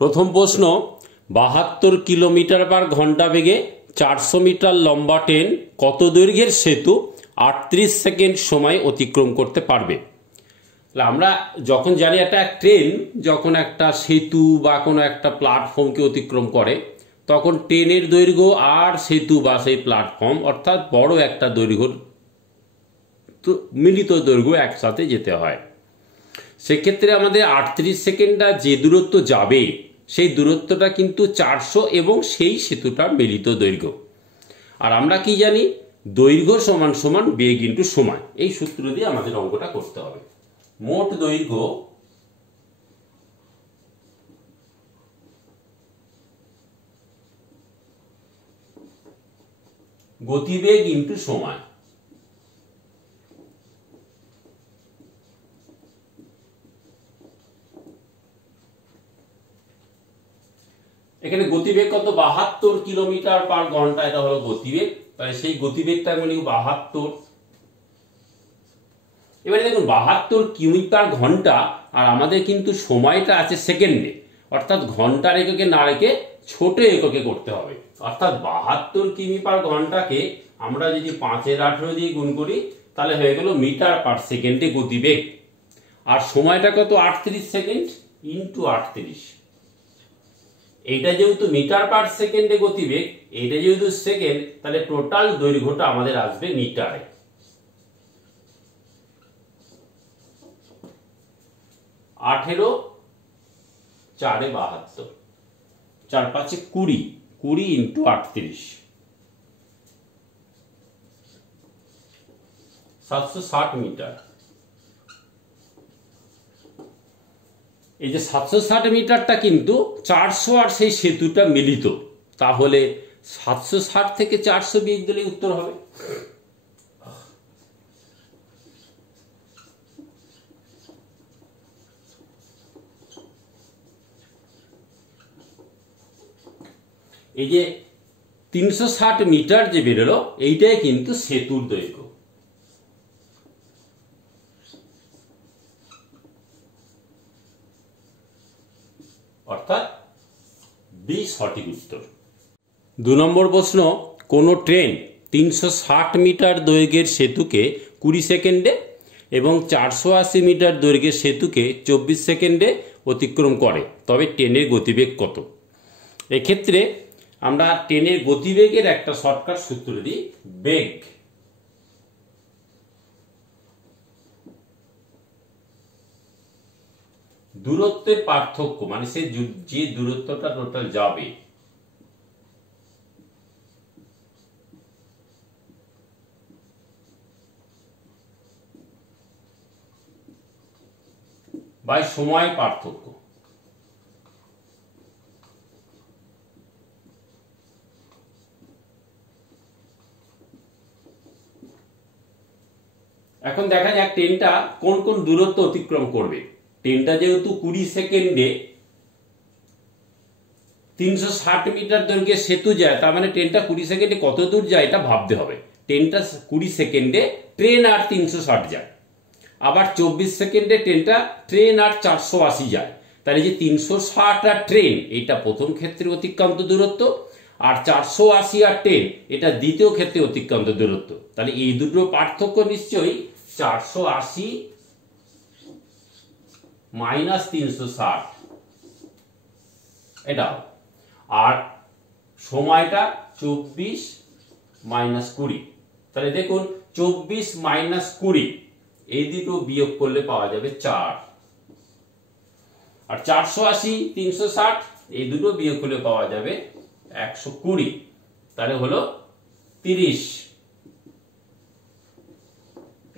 প্রথম প্রশ্ন, 72 কিলোমিটার পার ঘন্টা বেগে 400 মিটার লম্বা ট্রেন কত দৈর্ঘ্যের সেতু 38 সেকেন্ড সময় অতিক্রম করতে পারবে? আমরা যখন জানি একটা ট্রেন যখন একটা সেতু বা কোনো একটা প্ল্যাটফর্মকে অতিক্রম করে, তখন ট্রেনের দৈর্ঘ্য আর সেতু বা সেই প্ল্যাটফর্ম অর্থাৎ বড় একটা দৈর্ঘ্য মিলিত দৈর্ঘ্য একসাথে যেতে হয়। সেক্ষেত্রে আমাদের 38 সেকেন্ডটা যে দূরত্ব যাবে সেই দূরত্বটা কিন্তু 400 এবং সেই সেতুটার মিলিত দৈর্ঘ্য। আর আমরা কি জানি, দৈর্ঘ্য সমান সমান বেগ ইন্টু সময়। এই সূত্র দিয়ে আমাদের অঙ্কটা করতে হবে। মোট দৈর্ঘ্য গতিবেগ ইন্টু সময়। এখানে গতিবেগ কত? 72 কিলোমিটার পার ঘন্টা, এটা হলো গতিবেগ। তাহলে সেই গতিবেগটা আমি লিখব 72। এবারে দেখুন 72 কিমি পার ঘন্টা, আর আমাদের কিন্তু সময়টা আছে সেকেন্ডে, অর্থাৎ ঘন্টার এককে না রেখে ছোট এককে করতে হবে। অর্থাৎ 72 কিমি পার ঘন্টাকে আমরা যদি 5/18 দিয়ে গুণ করি তাহলে হয়ে গেল মিটার পার সেকেন্ডে গতিবেগ। আর সময়টা কত? 38 সেকেন্ড ইন্টু 38। এইটা যেহেতু মিটার পার সেকেন্ডে গতিবেগ, এইটা যেহেতু সেকেন্ড, তাহলে টোটাল দৈর্ঘ্যটা আমাদের আসবে মিটারে। 18 4 72, 4 5 20, 20 ইন্টু 38, 760 মিটার। এই যে 760 মিটারটা কিন্তু 400 আর সেই সেতুটা মিলিত, তাহলে 760 থেকে 400 বিয়োগ দিলে উত্তর হবে। এই যে 360 মিটার যে বেরোলো, এইটাই কিন্তু সেতুর দৈর্ঘ্য। অর্থাৎ 20 সঠিক উত্তর। 2 নম্বর প্রশ্ন, কোন ট্রেন 360 মিটার দৈর্ঘ্যের সেতুকে 20 সেকেন্ডে এবং 480 মিটার দৈর্ঘ্যের সেতুকে 24 সেকেন্ডে অতিক্রম করে, তবে ট্রেনের গতিবেগ কত? এক্ষেত্রে আমরা ট্রেনের গতিবেগের একটা শর্টকাট সূত্র দিই, বেগ দূরত্বের পার্থক্য, মানে সে যে দূরত্বটা টোটাল যাবে বাই সময় পার্থক্য। এখন দেখা যাক ট্রেনটা কোন কোন দূরত্ব অতিক্রম করবে। ট্রেনটা যেহেতু 20 সেকেন্ডে 360 মিটার দৈর্ঘ্যের সেতু যায়, তার মানে ট্রেনটা 20 সেকেন্ডে কত দূর যায় এটা ভাবতে হবে। ট্রেনটা 20 সেকেন্ডে ট্রেন আর 360 যায়, আবার 24 সেকেন্ডে ট্রেন আর 480 যায়। তাহলে যে 360 আর ট্রেন, এটা প্রথম ক্ষেত্রে অতিক্রান্ত দূরত্ব, আর 480 আর ট্রেন এটা দ্বিতীয় ক্ষেত্রে অতিক্রান্ত দূরত্ব। তাহলে এই দুটো পার্থক্য নিশ্চয়ই 480 মাইনাস 360 এটা। আর সময়টা 24 মাইনাস 20। তাহলে দেখুন 24 মাইনাস 20 এই দুটো বিয়োগ করলে পাওয়া যাবে 4। আর 480 360 এই দুটো বিয়োগ করলে পাওয়া যাবে 120। তাহলে হলো 30।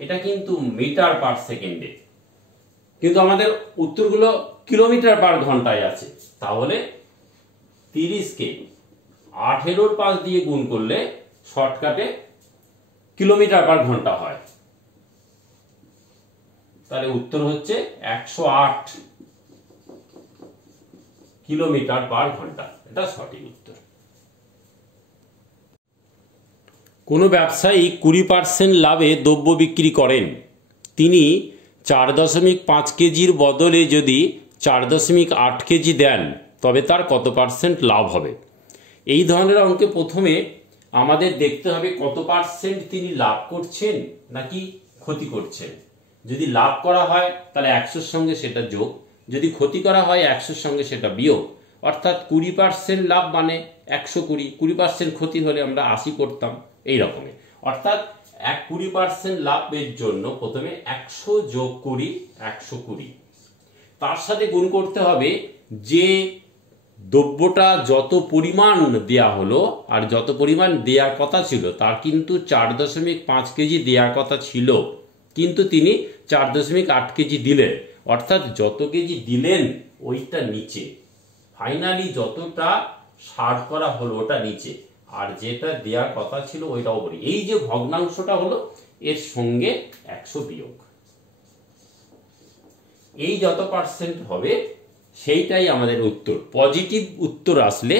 এটা কিন্তু মিটার পার সেকেন্ডে, কিন্তু আমাদের উত্তরগুলো কিলোমিটার পার ঘন্টায় আছে। তাহলে 30কে 18 পাঁচ দিয়ে গুণ করলে শর্টকাটে কিলোমিটার পার ঘন্টা হয়। তাহলে উত্তর হচ্ছে 108 কিলোমিটার পার ঘন্টা। এটা সঠিক উত্তর। কোনো ব্যবসায়ী 20% লাভে দ্রব্য বিক্রি করেন, তিনি 4.5 কেজির বদলে যদি 4.8 কেজি দেন, তবে তার কত পার্সেন্ট লাভ হবে। এই ধরনের অঙ্কে প্রথমে আমাদের দেখতে হবে কত পার্সেন্ট তিনি লাভ করছেন নাকি ক্ষতি করছেন। যদি লাভ করা হয় তাহলে 100-র সঙ্গে সেটা যোগ, যদি ক্ষতি করা হয় 100-র সঙ্গে সেটা বিয়োগ। অর্থাৎ 20% লাভ মানে 120, 20% ক্ষতি হলে আমরা 80 করতাম, এই রকমের। অর্থাৎ 20% লাভের জন্য প্রথমে 100 যোগ 20, 120। তার সাথে গুণ করতে হবে যে দ্রব্যটা যত পরিমাণ দেয়া হলো আর যত পরিমাণ দেওয়ার কথা ছিল তার কিন্তু 4.5 কেজি দেওয়ার কথা ছিল, কিন্তু তিনি 4.8 কেজি দিলেন। অর্থাৎ যত কেজি দিলেন ওইটা নিচে, ফাইনালি যতটা সার করা হলো ওটা নিচে, আর যেটা দেওয়ার কথা ছিল ওইটা উপরে। এই যে ভগ্নাংশটা হলো এর সঙ্গে 100 বিয়োগ, এই যত পার্সেন্ট হবে সেইটাই আমাদের উত্তর। পজিটিভ উত্তর আসলে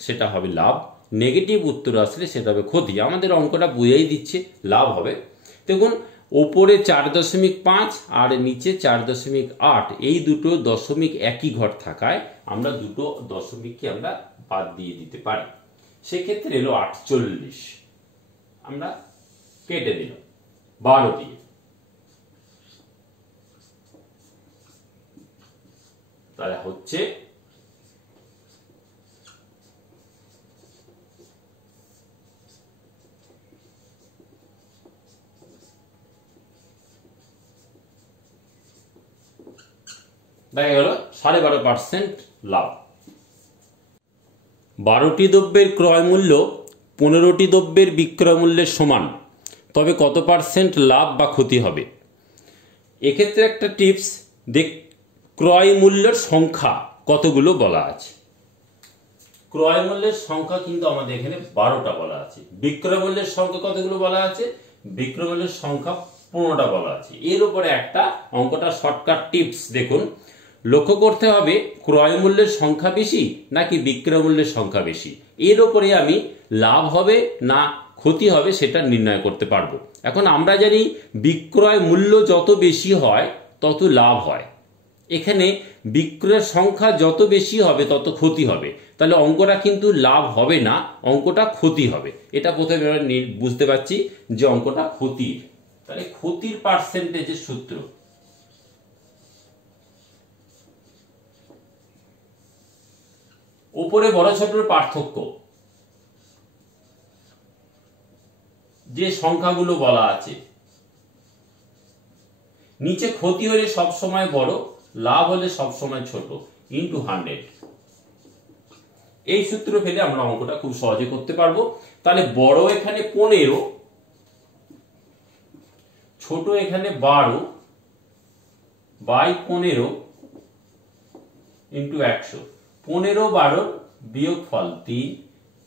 সেটা হবে লাভ, নেগেটিভ উত্তর আসলে সেটা হবে ক্ষতি। আমাদের অঙ্কটা বুঝেই দিচ্ছে লাভ হবে। দেখুন ওপরে 4.5 আর নিচে 4.8, এই দুটো দশমিক একই ঘর থাকায় আমরা দুটো দশমিককে আমরা বাদ দিয়ে দিতে পারি। সেক্ষেত্রে এলো 48, আমরা কেটে দিলাম 12 দিয়ে। তাহলে হচ্ছে দেখা গেল 12.5% লাভ। 12টি দ্রব্যের ক্রয় মূল্য 15টি দ্রব্যের বিক্রয় মূল্যের সমান, তবে কত পার্সেন্ট লাভ বা ক্ষতি হবে। এক্ষেত্রে একটা টিপস দেখ, ক্রয় মূল্যের সংখ্যা কতগুলো বলা আছে। ক্রয় মূল্যের সংখ্যা কিন্তু আমাদের এখানে 12টা বলা আছে। বিক্রয় মূল্যের সংখ্যা কতগুলো বলা আছে, বিক্রয় মূল্যের সংখ্যা 15টা বলা আছে। এর উপরে একটা অঙ্কটা শর্টকাট টিপস দেখুন, লক্ষ্য করতে হবে ক্রয় মূল্যের সংখ্যা বেশি নাকি বিক্রয় মূল্যের সংখ্যা বেশি, এর উপরে আমি লাভ হবে না ক্ষতি হবে সেটা নির্ণয় করতে পারবো। এখন আমরা জানি বিক্রয় মূল্য যত বেশি হয় তত লাভ হয়, এখানে বিক্রয়ের সংখ্যা যত বেশি হবে তত ক্ষতি হবে। তাহলে অঙ্কটা কিন্তু লাভ হবে না, অঙ্কটা ক্ষতি হবে। এটা প্রথমে বুঝতে পারছি যে অঙ্কটা ক্ষতির। তাহলে ক্ষতির পার্সেন্টেজের সূত্র, উপরে বড় ছোটর পার্থক্য, যে সংখ্যাগুলো বলা আছে, নিচে ক্ষতি হলে সব সময় বড়, লাভ হলে সব সময় ছোট, ইনটু 100। এই সূত্র ফেলে আমরা অঙ্কটা খুব সহজে করতে পারবো। তাহলে বড় এখানে 15, ছোট এখানে 12 বাই 15 ইনটু 100। 15 12 বিয়োগ ফল 3,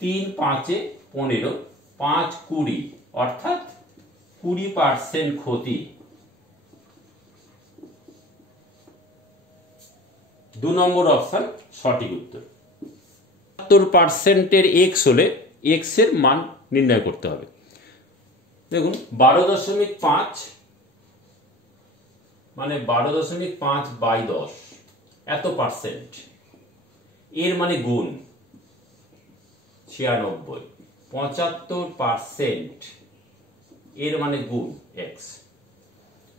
3 5 15, 5 20, অর্থাৎ 20% ক্ষতি। 2 নম্বর অপশন সঠিক উত্তর। 70% এক্স হলে এক্স এর মান নির্ণয় করতে হবে। দেখুন 12.5 মানে 12.5 বাই 10 এত পার্সেন্ট, এর মানে গুণ 96। 75% এর মানে গুণ এক্স।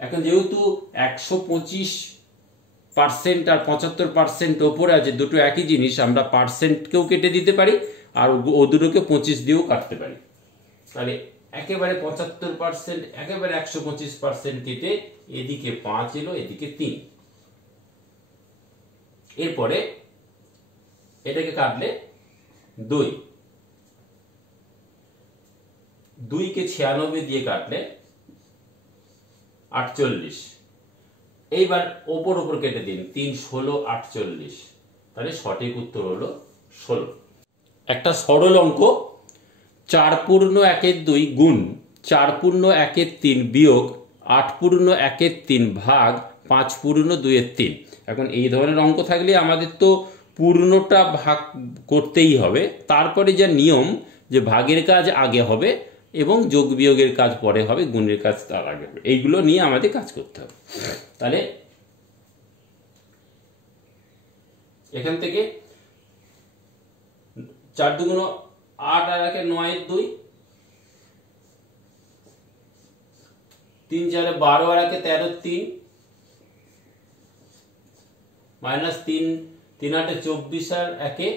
এখন যেহেতু 125% আর 75% ওপরে আছে, দুটো একই জিনিস, আমরা পার্সেন্টকেও কেটে দিতে পারি আর ও দুটোকে 25 দিয়েও কাটতে পারি। তাহলে একেবারে 75%, একেবারে 125% কেটে এদিকে 5 এলো, এদিকে 3। এরপরে এটাকে কাটলে 2, 2 কে 96 দিয়ে কাটলে 48। এইবার ওপর ওপর কেটে দিন, 3 16 48। তাহলে সঠিক উত্তর হলো 16। একটা সরল অঙ্ক, 4 পূর্ণ 1/2 গুণ 4 পূর্ণ 1/3 বিয়োগ 8 পূর্ণ 1/3 ভাগ 5 পূর্ণ 2/3। এখন এই ধরনের অঙ্ক থাকলে আমাদের তো পূর্ণটা ভাগ করতেই হবে, তারপরে যা নিয়ম যে ভাগের কাজ আগে হবে এবং যোগ বিয়োগের কাজ পরে হবে, গুণের কাজ তার আগে হবে, এইগুলো নিয়ে আমাদের কাজ করতে হবে। তাহলে এখান থেকে 4 দুগুণ 8 আর 1 9 2, 3 4 12 আর 1 13 3, মাইনাস 3 3 8 24 আর 1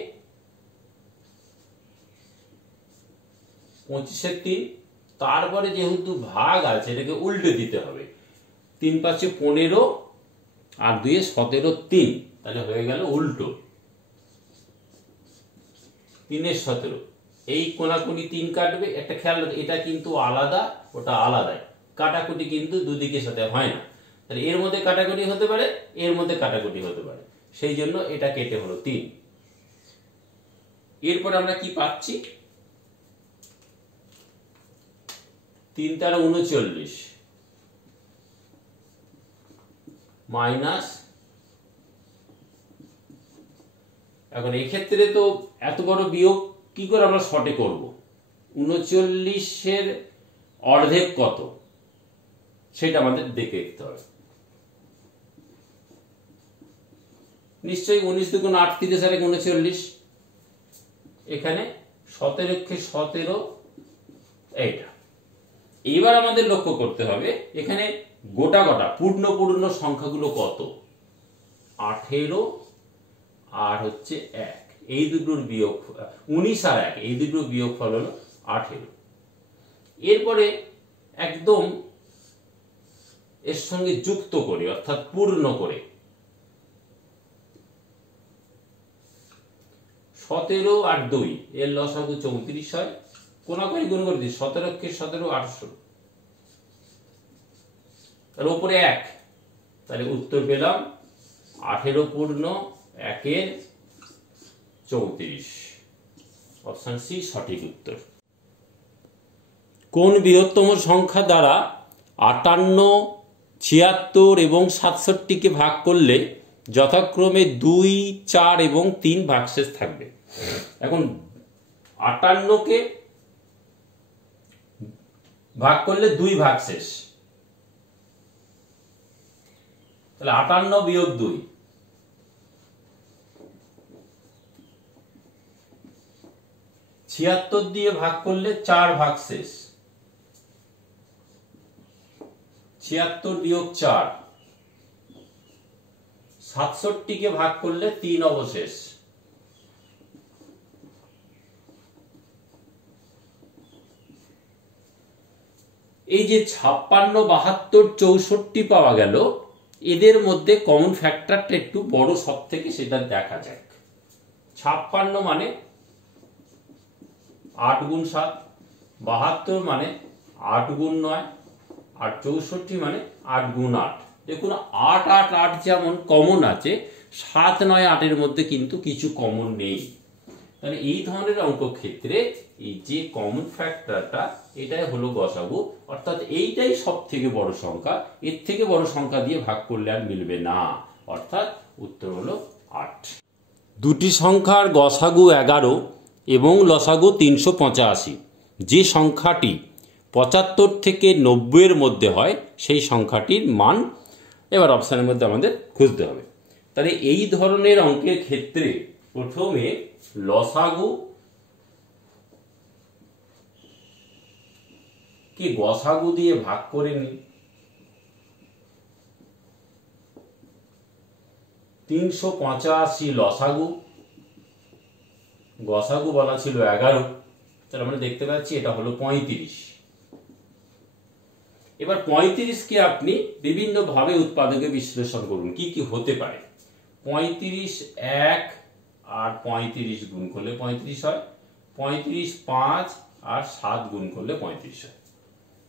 25 3। তারপরে যেহেতু ভাগ আছে এটাকে উল্টে দিতে হবে, 3 5 15 আর 2 17 3, তাহলে হয়ে গেল উল্টো 3 17। এই কোনাকুনি 3 কাটবে, একটা খেয়াল রাখবে এটা কিন্তু আলাদা ওটা আলাদা, কাটাকুটি কিন্তু দুদিকের সাথে হয় না, তাহলে এর মধ্যে কাটাকুটি হতে পারে এর মধ্যে কাটাকুটি হতে পারে, সেই জন্য এটা কেটে হলো 3। এরপর আমরা কি পাচ্ছি, 3 তারা 39 মাইনাস, এখন এই ক্ষেত্রে তো এত বড় বিয়োগ কি করে আমরা শর্টে করব, 39-এর অর্ধেক কত সেটা আমাদের দেখতে হবে। নিশ্চয়ই 19 দুগুণ 8 30 আর 39, এখানে 17 এইটা। এবার আমাদের লক্ষ্য করতে হবে এখানে গোটা গোটা পূর্ণ পূর্ণ সংখ্যাগুলো কত, 18 আর হচ্ছে 1, এই দুটোর বিয়োগ 19 আর 1, এই দুটোর বিয়োগফল হলো 18। এরপরে একদম এর সঙ্গে যুক্ত করে অর্থাৎ পূর্ণ করে 17 আর 2 এর লসাগু 34 হয়, কোনাকুনি গুণ করে দিই, 17 কে 17 800, তার উপরে 1, তাহলে উত্তর পেলাম 18 পূর্ণ 1 এর 34। অপশন সি সঠিক উত্তর। কোন বৃহত্তম সংখ্যা দ্বারা 58, 76 এবং 67 কে ভাগ করলে যথাক্রমে 2, 4 এবং 3 ভাগশেষ থাকবে? এখন 58 কে ভাগ করলে 2 ভাগশেষ, তাহলে 58 বিয়োগ 2, 76 দিয়ে ভাগ করলে 4 ভাগশেষ, 76 বিয়োগ 4, 67 কে ভাগ করলে 3 অবশেষ, এই যে 56, 72, 64 পাওয়া গেল, এদের মধ্যে কমন ফ্যাক্টরটা একটু বড় সব থেকে সেটা দেখা যাক। 56 মানে 8 গুণ 7, 72 মানে 8 গুণ 9, আর 64 মানে 8 গুণ 8। দেখুন 8 8 8 যেমন কমন আছে, 7 9 8 এর মধ্যে কিন্তু কিছু কমন নেই। তাহলে এই ধরনের অঙ্ক ক্ষেত্রে এই যে কমন ফ্যাক্টরটা এটাই হলো গসাগু, অর্থাৎ এইটাই সব থেকে বড় সংখ্যা, এর থেকে বড় সংখ্যা দিয়ে ভাগ করলে আর মিলবে না, অর্থাৎ উত্তর হলো 8। দুটি সংখ্যার গসাগু 11 এবং লসাগু 385, যে সংখ্যাটি 75 থেকে 90 এর মধ্যে হয় সেই সংখ্যাটির মান এবার অপশনের মধ্যে আমাদের খুঁজতে হবে। তাহলে এই ধরনের অঙ্কের ক্ষেত্রে প্রথমে লসাগু কি গসাগু দিয়ে ভাগ করে নিই। 385 লসাগু, গসাগু বলা ছিল 11, তাহলে আমরা দেখতে পাচ্ছি এটা হলো 35। এবার 35 কে আপনি বিভিন্ন ভাবে উৎপাদকে বিশ্লেষণ করুন, কি কি হতে পারে। 35 1 আর 35 গুণ করলে 35 হয়, 35 5 আর 7 গুণ করলে 35 হয়।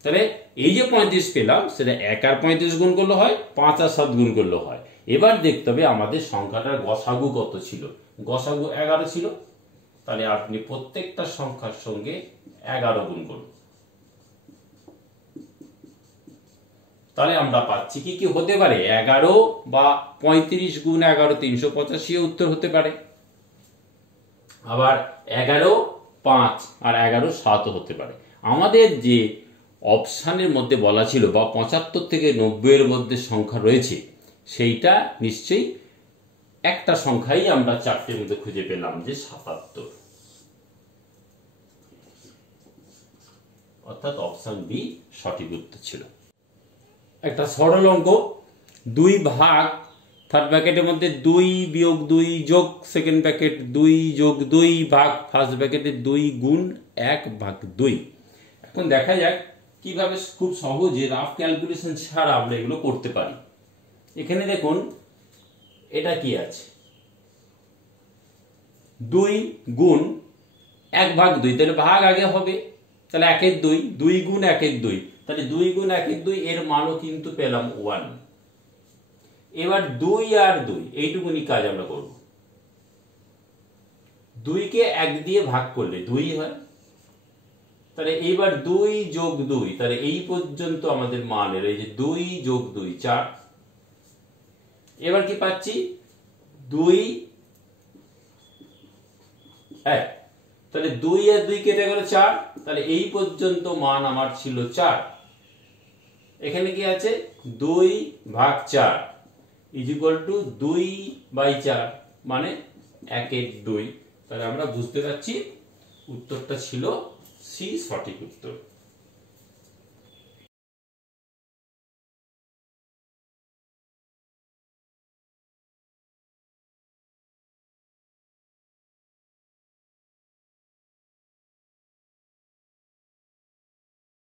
তাহলে এই যে 35 পেলাম সেটা 1 আর 35 গুণ করলে হয়, 5 আর 7 গুণ করলে হয়। এবার দেখতে হবে আমাদের সংখ্যাটার গসাগু কত ছিল, গসাগু 11 ছিল, তাহলে আপনি প্রত্যেকটা সংখ্যার সঙ্গে 11 গুণ করুন, তাহলে আমরা পাচ্ছি কি কি হতে পারে, 11 বা 35 গুণ 11 385 উত্তর হতে পারে, আবার 11 5 আর 11 7 হতে পারে। আমাদের যে অপশনের মধ্যে বলা ছিল বা 75 থেকে 90 এর মধ্যে সংখ্যা রয়েছে সেইটা নিশ্চয়ই একটা সংখ্যাই আমরা 4টের মধ্যে খুঁজে পেলাম যে 77। অর্থাৎ অপশন বি সঠিক উত্তর ছিল। একটা সরল অঙ্ক, 2 ভাগ থার্ড ব্র্যাকেটের মধ্যে 2 বিয়োগ 2 যোগ সেকেন্ড ব্র্যাকেট 2 যোগ 2 ভাগ ফার্স্ট ব্র্যাকেটে 2 গুণ 1 ভাগ 2। এখন দেখা যাক কিভাবে খুব সহজে রাফ ক্যালকুলেশন ছাড়া আমরা এগুলো করতে পারি। এখানে দেখুন এটা কি আছে, 2 গুণ 1 ভাগ 2, তাহলে ভাগ আগে হবে, তাহলে 1 2, 2 গুণ 1 2, তাহলে 2 গুণ 1 2 এর মানও কিন্তু পেলাম 1। এবার 2 আর 2 এইটুকুনি কাজ আমরা করব। 2 কে 1 দিয়ে ভাগ করলে 2 হয়, তাহলে এইবার 2 যোগ 2, তাহলে এই পর্যন্ত আমাদের মান এলো, এই যে 2 যোগ 2 4। এবার কি পাচ্ছি, 2 1, তাহলে 2 আর 2 কেটে গেল 4, তাহলে এই পর্যন্ত মান আমার ছিল 4। এখানে কি আছে, 2 ভাগ 4 ইজ ইকুয়াল টু 2/4 মানে 1/2। তাহলে আমরা বুঝতে পারছি উত্তরটা ছিল সি সঠিক উত্তর।